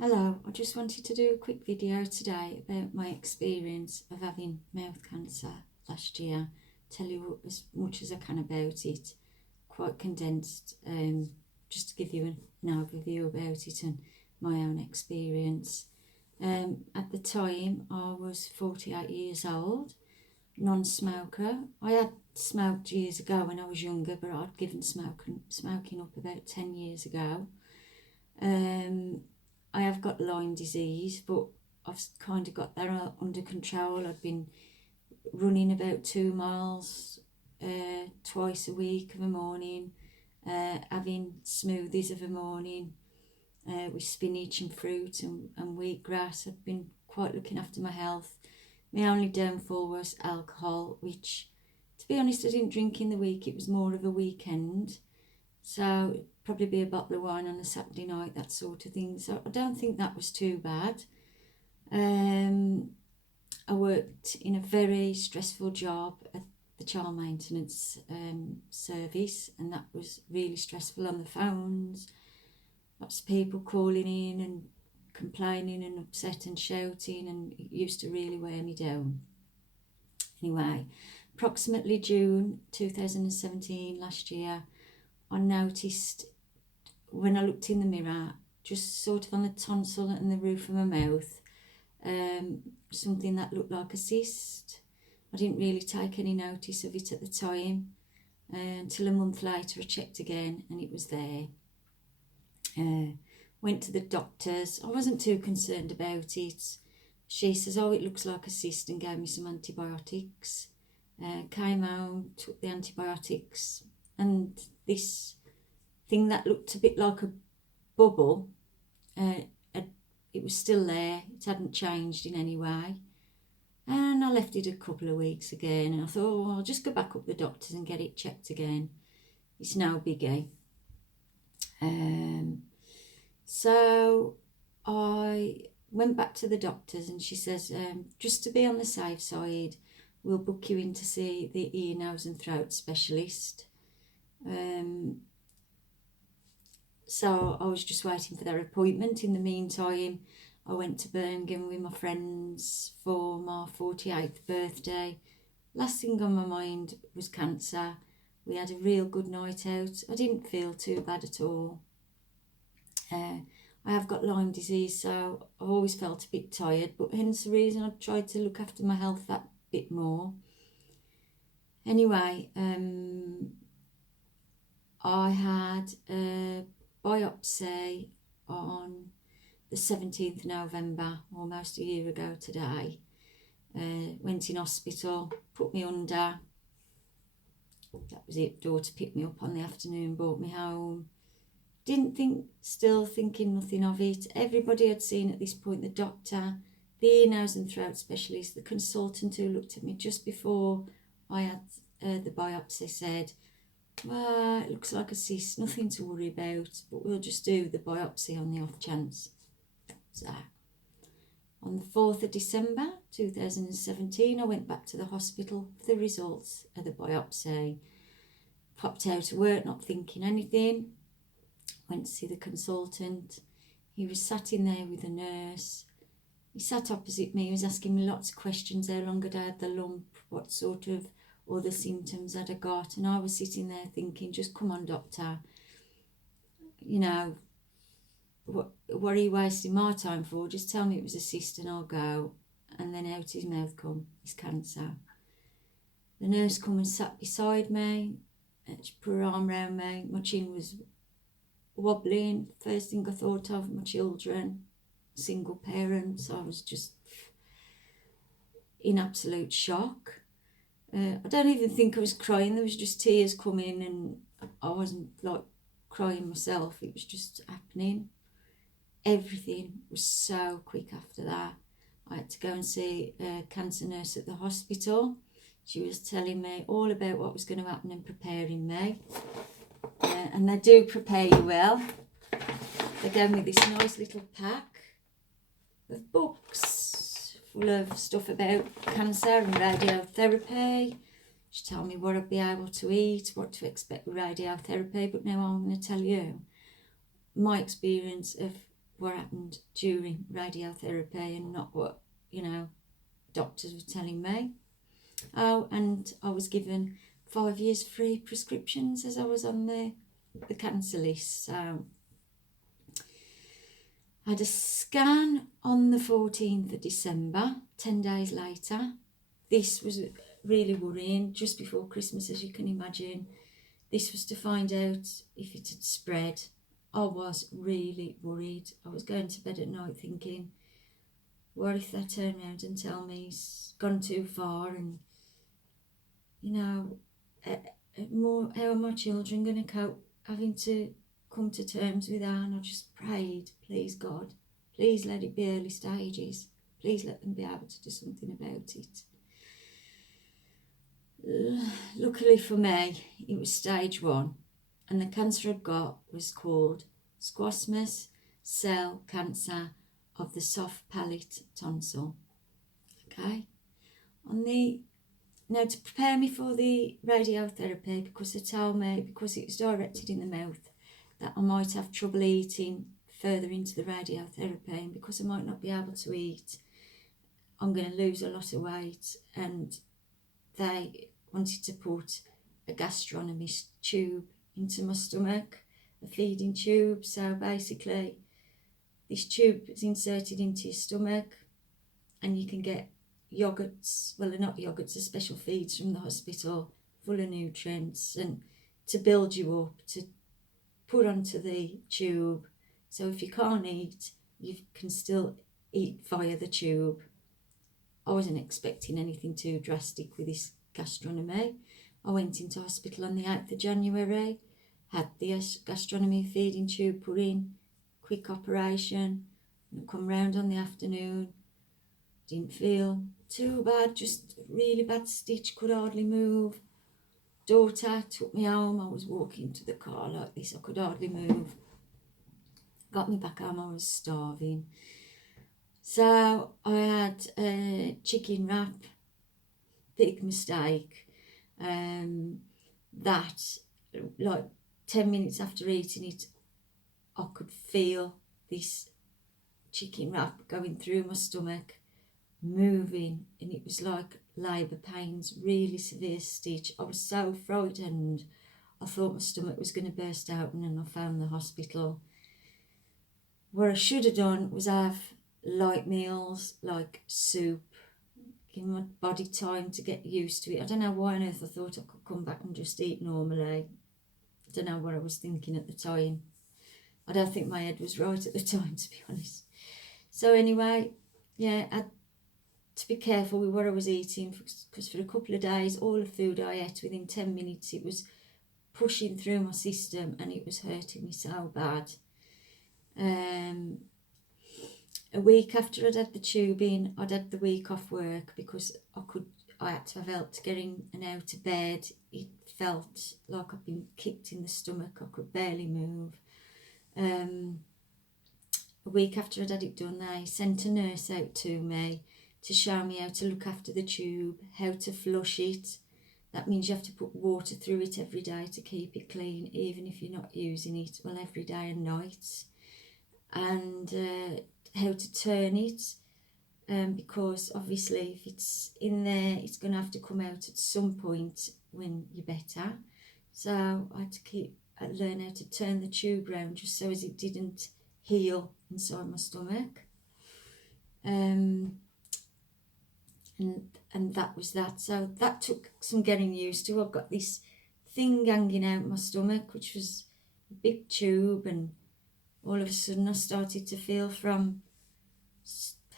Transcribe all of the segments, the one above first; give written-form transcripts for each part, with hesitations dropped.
Hello, I just wanted to do a quick video today about my experience of having mouth cancer last year. Tell you as much as I can about it, quite condensed, just to give you an overview about it and my own experience. At the time, I was 48 years old, non-smoker. I had smoked years ago when I was younger, but I'd given smoking up about 10 years ago. I have got Lyme disease, but I've kind of got that under control. I've been running about 2 miles twice a week of a morning, having smoothies of a morning with spinach and fruit and wheatgrass. I've been quite looking after my health. My only downfall was alcohol, which, to be honest, I didn't drink in the week. It was more of a weekend. So it'd probably be a bottle of wine on a Saturday night, that sort of thing. So I don't think that was too bad. I worked in a very stressful job at the child maintenance service, and that was really stressful on the phones. Lots of people calling in and complaining and upset and shouting, and it used to really wear me down. Anyway, approximately June 2017 last year, I noticed when I looked in the mirror, just sort of on the tonsil and the roof of my mouth, something that looked like a cyst. I didn't really take any notice of it at the time until a month later I checked again and it was there. Went to the doctors. I wasn't too concerned about it. She says, oh, it looks like a cyst, and gave me some antibiotics. Came home, took the antibiotics, and this thing that looked a bit like a bubble, it was still there. It hadn't changed in any way. And I left it a couple of weeks again, and I thought, oh, I'll just go back up the doctors and get it checked again. It's no biggie. So I went back to the doctors, and she says, just to be on the safe side, we'll book you in to see the ear, nose and throat specialist. So I was just waiting for their appointment. In the meantime, I went to Birmingham with my friends for my 48th birthday. Last thing on my mind was cancer. We had a real good night out. I didn't feel too bad at all. I have got Lyme disease, so I've always felt a bit tired, but hence the reason I've tried to look after my health that bit more. Anyway, I had a biopsy on the 17th November, almost a year ago today. Went in hospital, put me under. That was it. Daughter picked me up on the afternoon, brought me home. Still thinking nothing of it. Everybody I'd seen at this point, the doctor, the ear, nose and throat specialist, the consultant who looked at me just before I had the biopsy, said, well, it looks like a cyst, nothing to worry about, but we'll just do the biopsy on the off chance. So, on the 4th of December 2017, I went back to the hospital for the results of the biopsy. Popped out of work, not thinking anything. Went to see the consultant. He was sat in there with a nurse. He sat opposite me. He was asking me lots of questions. How long had I had the lump? What sort of other symptoms had I got? And I was sitting there thinking, just come on, doctor. You know, what are you wasting my time for? Just tell me it was a cyst and I'll go. And then out his mouth come, it's cancer. The nurse come and sat beside me. She put her arm around me. My chin was wobbling. First thing I thought of, my children, single parents. I was just in absolute shock. I don't even think I was crying. There was just tears coming, and I wasn't like crying myself. It was just happening. Everything was so quick after that. I had to go and see a cancer nurse at the hospital. She was telling me all about what was going to happen and preparing me. And they do prepare you well. They gave me this nice little pack of books full of stuff about cancer and radiotherapy. She told me what I'd be able to eat, what to expect with radiotherapy. But now I'm going to tell you my experience of what happened during radiotherapy and not what, doctors were telling me. Oh, and I was given 5 years free prescriptions as I was on the cancer list. So I had a scan on the 14th of December, 10 days later. This was really worrying, just before Christmas, as you can imagine. This was to find out if it had spread. I was really worried. I was going to bed at night thinking, what if they turn around and tell me it's gone too far, and how are my children going to cope having to come to terms with that? And I just prayed, please God, please let it be early stages. Please let them be able to do something about it. Luckily for me, it was stage 1, and the cancer I'd got was called squamous cell cancer of the soft palate tonsil. Okay, now to prepare me for the radiotherapy, because they told me, because it was directed in the mouth, that I might have trouble eating further into the radiotherapy, and because I might not be able to eat, I'm going to lose a lot of weight, and they wanted to put a gastrostomy tube into my stomach, a feeding tube. So basically, this tube is inserted into your stomach, and you can get yogurts, well, they're not yogurts, they're special feeds from the hospital, full of nutrients, and to build you up, to put onto the tube. So if you can't eat, you can still eat via the tube. I wasn't expecting anything too drastic with this gastrostomy. I went into hospital on the 8th of January, had the gastrostomy feeding tube put in, quick operation, and come round on the afternoon. Didn't feel too bad, just really bad stitch, could hardly move. Daughter took me home. I was walking to the car like this, I could hardly move. Got me back home, I was starving. So I had a chicken wrap, big mistake. That, like 10 minutes after eating it, I could feel this chicken wrap going through my stomach, moving, and it was like labour pains, really severe stitch. I was so frightened. I thought my stomach was going to burst open, and I found the hospital. What I should have done was have light meals like soup, give my body time to get used to it. I don't know why on earth I thought I could come back and just eat normally. I don't know what I was thinking at the time. I don't think my head was right at the time, to be honest. So anyway, yeah, I had to be careful with what I was eating, because for a couple of days, all the food I ate, within 10 minutes, it was pushing through my system, and it was hurting me so bad. A week after I'd had the tube in, I'd had the week off work because I had to have help getting and out of bed. It felt like I'd been kicked in the stomach. I could barely move. A week after I'd had it done, they sent a nurse out to me to show me how to look after the tube, how to flush it. That means you have to put water through it every day to keep it clean, even if you're not using it, well, every day and night. And how to turn it, because obviously if it's in there, it's going to have to come out at some point when you're better. So I had to learn how to turn the tube round just so as it didn't heal inside my stomach. And that was that. So that took some getting used to. I've got this thing hanging out my stomach, which was a big tube, and all of a sudden I started to feel from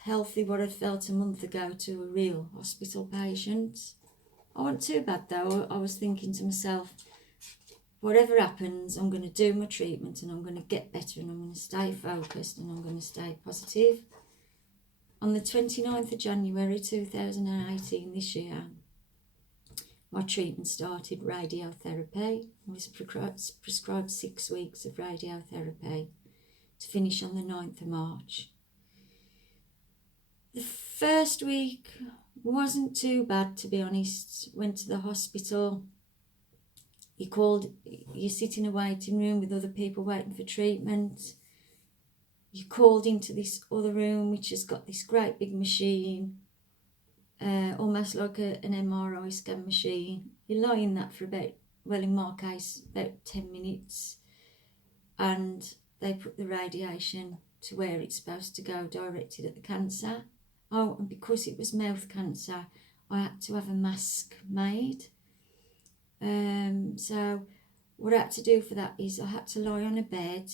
healthy what I felt a month ago to a real hospital patient. I wasn't too bad though. I was thinking to myself, whatever happens, I'm going to do my treatment, and I'm going to get better, and I'm going to stay focused, and I'm going to stay positive. On the 29th of January 2018 this year, my treatment started, radiotherapy. I was prescribed 6 weeks of radiotherapy to finish on the 9th of March. The first week wasn't too bad, to be honest. Went to the hospital. You sit in a waiting room with other people waiting for treatment. you're called into this other room, which has got this great big machine, almost like an MRI scan machine. You lie in that for about, well, in my case, about 10 minutes, and they put the radiation to where it's supposed to go, directed at the cancer. Oh, and because it was mouth cancer, I had to have a mask made. So what I had to do for that is I had to lie on a bed.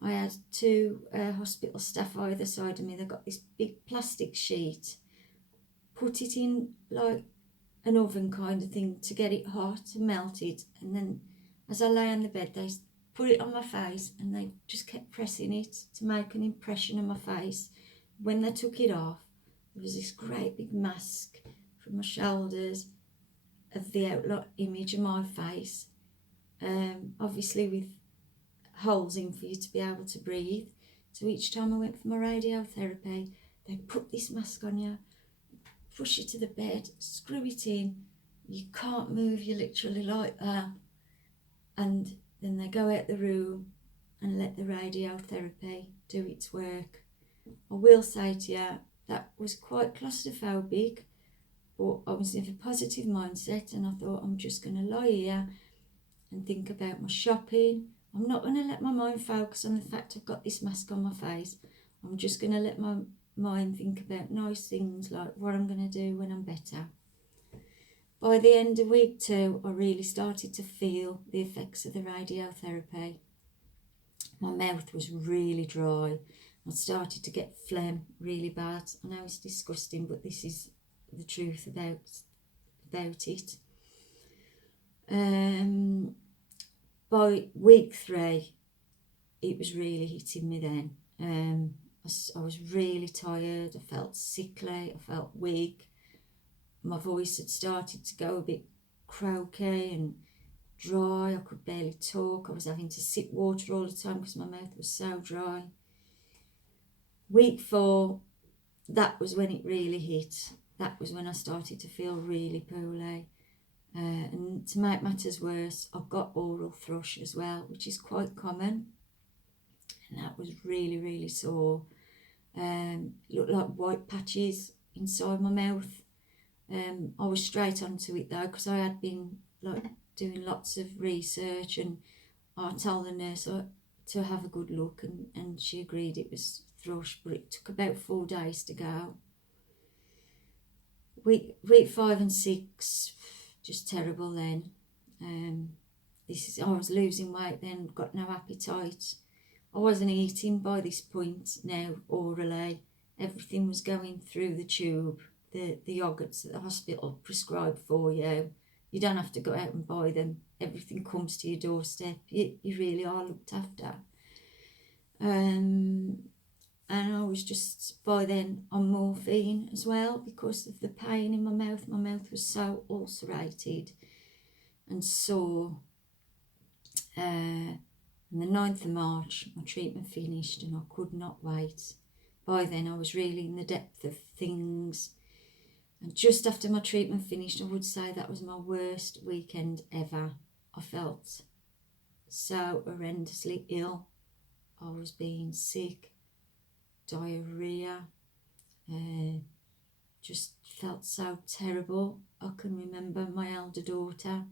I had two hospital staff either side of me. They got this big plastic sheet, put it in like an oven kind of thing to get it hot and melted, and then as I lay on the bed, they put it on my face and they just kept pressing it to make an impression on my face. When they took it off, there was this great big mask from my shoulders of the outline image of my face, obviously with holes in for you to be able to breathe. So each time I went for my radiotherapy, they put this mask on you, push you to the bed, screw it in, you can't move, you're literally like that, and then they go out the room and let the radiotherapy do its work. I will say to you, that was quite claustrophobic, but I was in a positive mindset, and I thought, I'm just going to lie here and think about my shopping. I'm not going to let my mind focus on the fact I've got this mask on my face. I'm just going to let my mind think about nice things like what I'm going to do when I'm better. By the end of week 2, I really started to feel the effects of the radiotherapy. My mouth was really dry. I started to get phlegm really bad. I know it's disgusting, but this is the truth about it. By week 3, it was really hitting me then. I was really tired, I felt sickly, I felt weak. My voice had started to go a bit croaky and dry. I could barely talk. I was having to sip water all the time because my mouth was so dry. Week 4, that was when it really hit. That was when I started to feel really poorly. And to make matters worse, I got oral thrush as well, which is quite common. And that was really, really sore. Looked like white patches inside my mouth. I was straight onto it though, because I had been like doing lots of research, and I told the nurse to have a good look, and she agreed it was thrush, but it took about 4 days to go. Week 5 and 6, just terrible then. I was losing weight then, got no appetite. I wasn't eating by this point now orally. Everything was going through the tube, the yogurts that the hospital prescribed for you. You don't have to go out and buy them. Everything comes to your doorstep. You really are looked after. And I was just by then on morphine as well because of the pain in my mouth. My mouth was so ulcerated and sore. On the 9th of March, my treatment finished and I could not wait. By then I was really in the depth of things. And just after my treatment finished, I would say that was my worst weekend ever. I felt so horrendously ill. I was being sick, diarrhea, just felt so terrible. I can remember my elder daughter,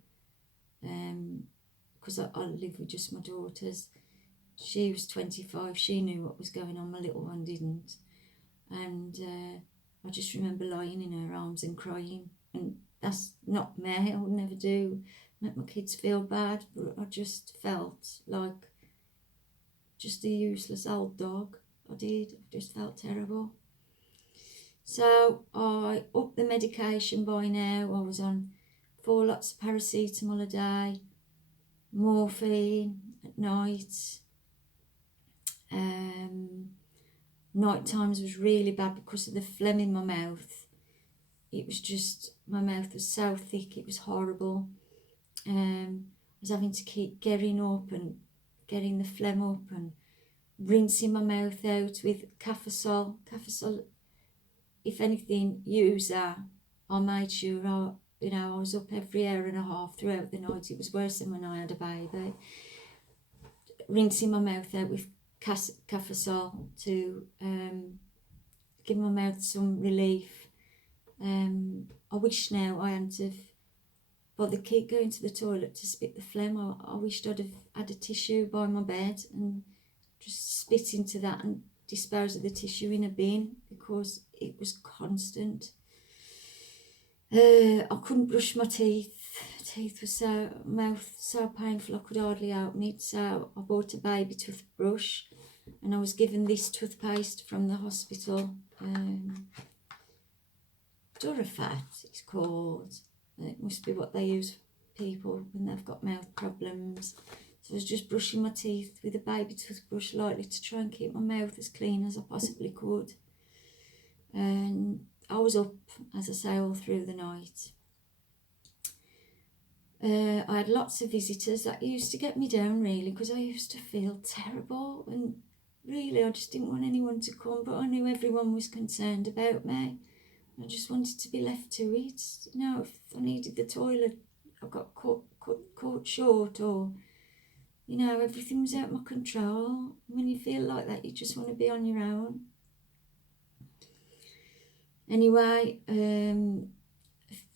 because I live with just my daughters. She was 25, she knew what was going on, my little one didn't. And I just remember lying in her arms and crying. And that's not me, I would never do, make my kids feel bad, but I just felt like just a useless old dog. I just felt terrible. So I upped the medication by now. I was on 4 lots of paracetamol a day, morphine at night. Night times was really bad because of the phlegm in my mouth. It was just, my mouth was so thick, it was horrible. I was having to keep getting up and getting the phlegm up and rinsing my mouth out with Cafasol. Cafasol, if anything, use that. I made sure I was up every hour and a half throughout the night. It was worse than when I had a baby. Rinsing my mouth out with Cafasol to give my mouth some relief. I wish now I hadn't have bothered keep going to the toilet to spit the phlegm. I wished I'd have had a tissue by my bed and just spit into that and dispose of the tissue in a bin, because it was constant. I couldn't brush my teeth. Teeth were mouth so painful I could hardly open it. So I bought a baby toothbrush, and I was given this toothpaste from the hospital. Durafat it's called. It must be what they use for people when they've got mouth problems. So I was just brushing my teeth with a baby toothbrush lightly to try and keep my mouth as clean as I possibly could. And I was up, as I say, all through the night. I had lots of visitors. That used to get me down, really, because I used to feel terrible, and really I just didn't want anyone to come, but I knew everyone was concerned about me. I just wanted to be left to it. You know, if I needed the toilet, I got caught short, or, you know, everything was out of my control. When you feel like that, you just want to be on your own. Anyway,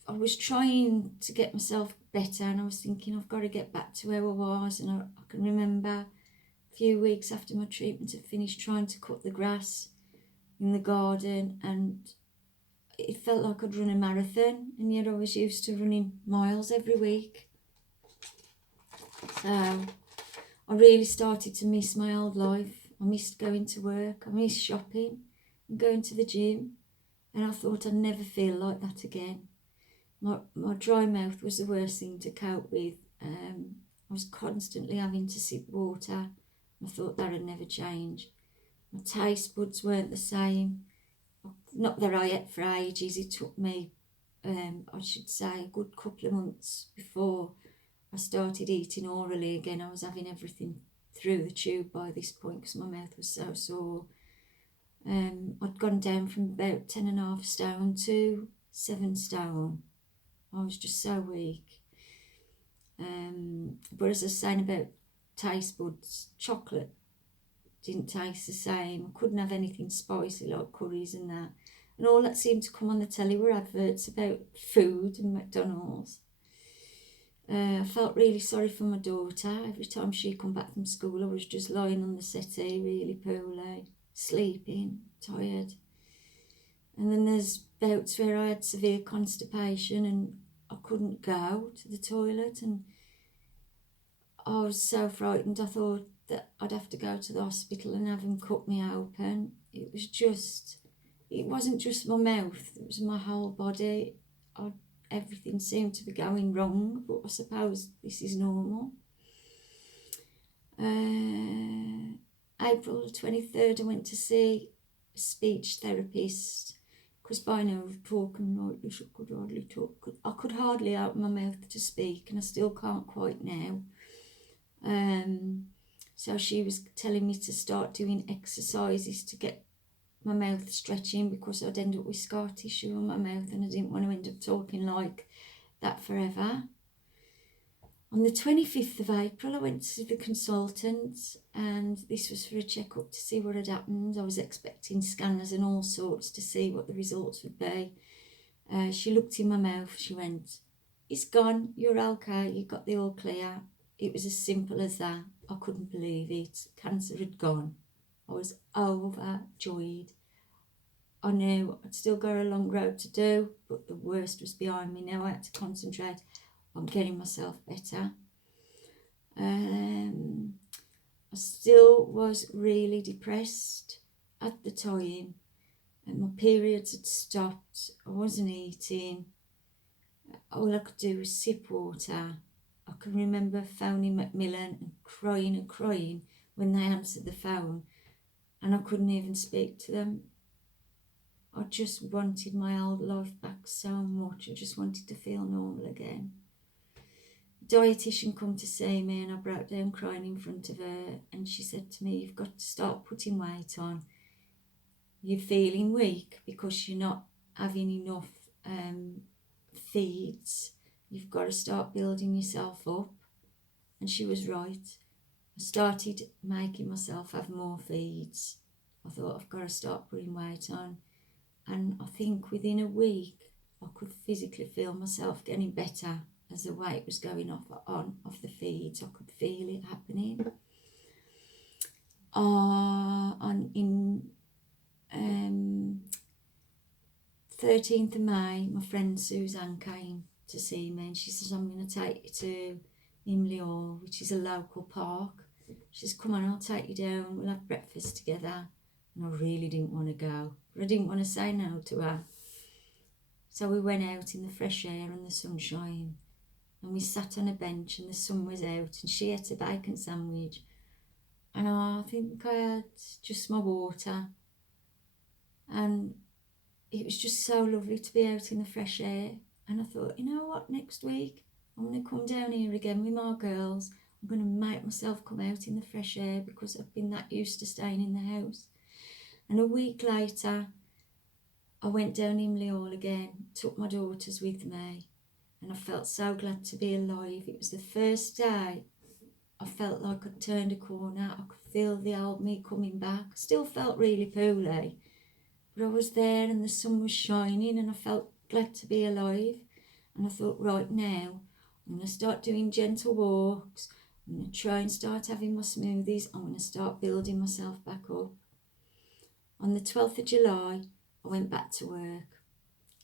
I was trying to get myself better, and I was thinking I've got to get back to where I was. And I can remember a few weeks after my treatment had finished trying to cut the grass in the garden, and it felt like I'd run a marathon, and yet I was used to running miles every week. So I really started to miss my old life. I missed going to work, I missed shopping and going to the gym, and I thought I'd never feel like that again. My dry mouth was the worst thing to cope with. I was constantly having to sip water. I thought that would never change. My taste buds weren't the same. Not that I ate for ages. It took me, I should say, a good couple of months before I started eating orally again. I was having everything through the tube by this point because my mouth was so sore. I'd gone down from about 10.5 stone to 7 stone. I was just so weak. But as I was saying about taste buds, chocolate didn't taste the same. I couldn't have anything spicy like curries and that. And all that seemed to come on the telly were adverts about food and McDonald's. I felt really sorry for my daughter. Every time she come back from school, I was just lying on the settee, really poorly, sleeping, tired. And then there's bouts where I had severe constipation and I couldn't go to the toilet, and I was so frightened. I thought that I'd have to go to the hospital and have them cut me open. It wasn't just my mouth, it was my whole body. Everything seemed to be going wrong, but I suppose this is normal. April 23rd, I went to see a speech therapist, because by now I was talking like this. I could hardly talk. I could hardly open my mouth to speak, and I still can't quite now. So she was telling me to start doing exercises to get my mouth stretching, because I'd end up with scar tissue on my mouth and I didn't want to end up talking like that forever. On the 25th of April, I went to see the consultant, and this was for a checkup to see what had happened. I was expecting scanners and all sorts to see what the results would be. She looked in my mouth, she went, "It's gone, you're okay, you got the all clear." It was as simple as that. I couldn't believe it. Cancer had gone. I was overjoyed. I knew I'd still got a long road to do, but the worst was behind me. Now I had to concentrate on getting myself better. I still was really depressed at the time, and my periods had stopped. I wasn't eating. All I could do was sip water. I can remember phoning Macmillan and crying when they answered the phone, and I couldn't even speak to them. I just wanted my old life back so much. I just wanted to feel normal again. The dietitian come to see me, and I broke down crying in front of her, and she said to me, "You've got to start putting weight on. You're feeling weak because you're not having enough feeds. You've got to start building yourself up." And she was right. I started making myself have more feeds. I thought I've got to start putting weight on. And I think within a week, I could physically feel myself getting better as the weight was going off the feeds. I could feel it happening. In 13th of May, my friend Suzanne came to see me, and she says, I'm going to take you to Imlay Hall, which is a local park. She says, come on, I'll take you down, we'll have breakfast together. And I really didn't want to go, but I didn't want to say no to her. So we went out in the fresh air and the sunshine, and we sat on a bench and the sun was out, and she ate a bacon sandwich, and I think I had just my water. And it was just so lovely to be out in the fresh air. And I thought, you know what, next week I'm going to come down here again with my girls. I'm going to make myself come out in the fresh air, because I've been that used to staying in the house. And a week later, I went down Imlay Hall again, took my daughters with me, and I felt so glad to be alive. It was the first day I felt like I'd turned a corner. I could feel the old me coming back. I still felt really poorly, but I was there and the sun was shining, and I felt glad to be alive. And I thought, right now, I'm going to start doing gentle walks. I'm going to try and start having my smoothies. I'm going to start building myself back up. On the 12th of July, I went back to work.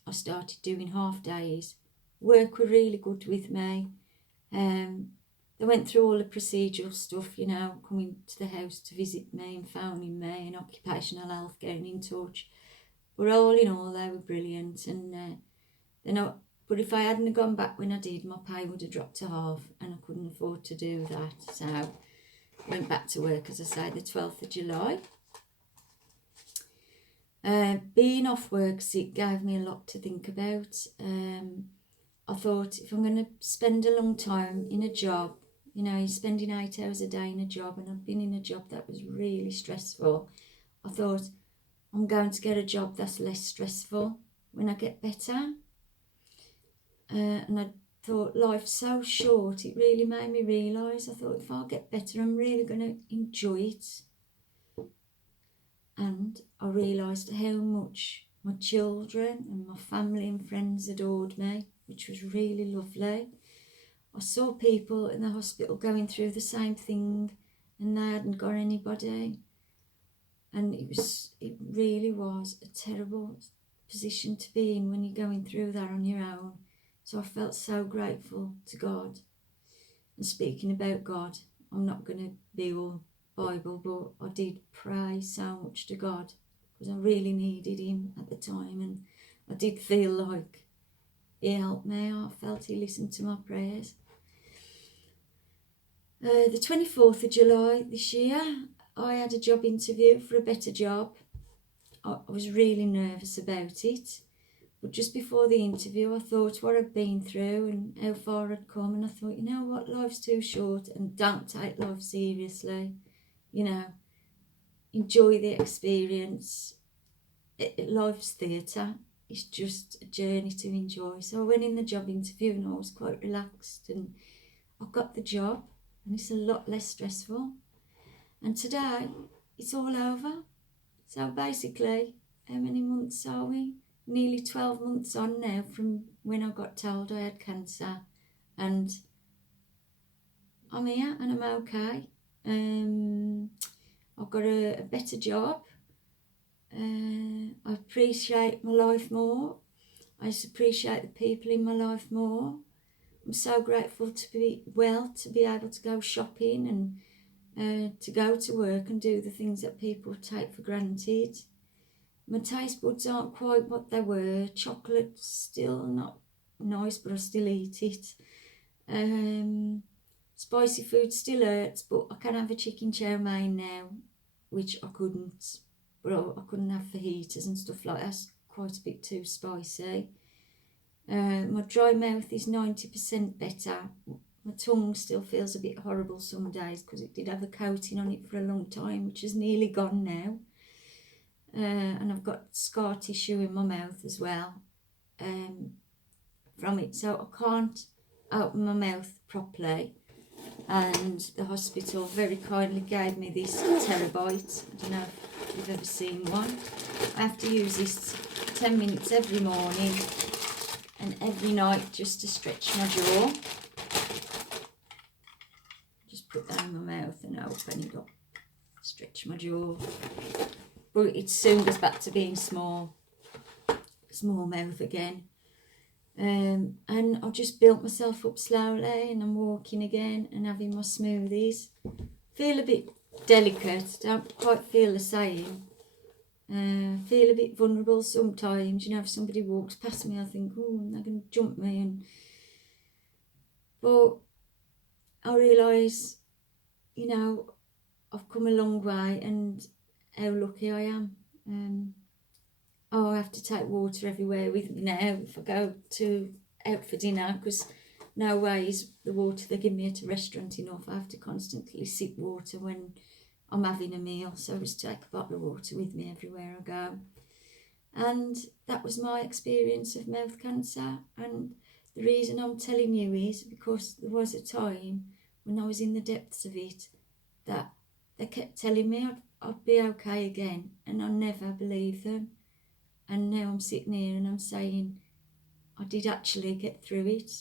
I started doing half days. Work were really good with me. They went through all the procedural stuff, you know, coming to the house to visit me and phoning me, and occupational health getting in touch. But all in all, they were brilliant. And they're not. But if I hadn't gone back when I did, my pay would have dropped to half, and I couldn't afford to do that. So I went back to work, as I say, the 12th of July. Being off work sick gave me a lot to think about. I thought, if I'm going to spend a long time in a job, you know, you're spending 8 hours a day in a job, and I've been in a job that was really stressful. I thought, I'm going to get a job that's less stressful when I get better. And I thought, life's so short. It really made me realise, I thought, if I get better, I'm really going to enjoy it. And I realised how much my children and my family and friends adored me, which was really lovely. I saw people in the hospital going through the same thing, and they hadn't got anybody. And it really was a terrible position to be in when you're going through that on your own. So I felt so grateful to God. And speaking about God, I'm not going to be all Bible, but I did pray so much to God, because I really needed him at the time, and I did feel like he helped me. I felt he listened to my prayers. The 24th of July this year, I had a job interview for a better job. I was really nervous about it, but just before the interview, I thought what I'd been through and how far I'd come, and I thought, you know what, life's too short, and don't take life seriously. You know, enjoy the experience. Life's theatre. It's just a journey to enjoy. So I went in the job interview and I was quite relaxed, and I got the job, and it's a lot less stressful. And today, it's all over. So basically, how many months are we? Nearly 12 months on now from when I got told I had cancer. And I'm here and I'm okay. I've got a better job. I appreciate my life more. I appreciate the people in my life more. I'm so grateful to be well, to be able to go shopping and to go to work and do the things that people take for granted. My taste buds aren't quite what they were. Chocolate's still not nice, but I still eat it. Spicy food still hurts, but I can have a chicken chow mein now, which I couldn't. But I couldn't have fajitas and stuff like that. That's quite a bit too spicy. My dry mouth is 90% better. My tongue still feels a bit horrible some days, because it did have a coating on it for a long time, which is nearly gone now. And I've got scar tissue in my mouth as well from it, so I can't open my mouth properly. and the hospital very kindly gave me this Terabyte. I don't know if you've ever seen one. I have to use this 10 minutes every morning and every night just to stretch my jaw. Just put that in my mouth and open it up, stretch my jaw. But it soon goes back to being small mouth again. And I've just built myself up slowly, and I'm walking again and having my smoothies. Feel a bit delicate, don't quite feel the same. Feel a bit vulnerable sometimes. You know, if somebody walks past me, I think, oh, they're going to jump me. But I realise, you know, I've come a long way and how lucky I am. I have to take water everywhere with me now if I go out for dinner, because no way is the water they give me at a restaurant enough. I have to constantly sip water when I'm having a meal, so I just take a bottle of water with me everywhere I go. And that was my experience of mouth cancer, and the reason I'm telling you is because there was a time when I was in the depths of it that they kept telling me I'd be okay again, and I never believed them. And now I'm sitting here and I'm saying I did actually get through it.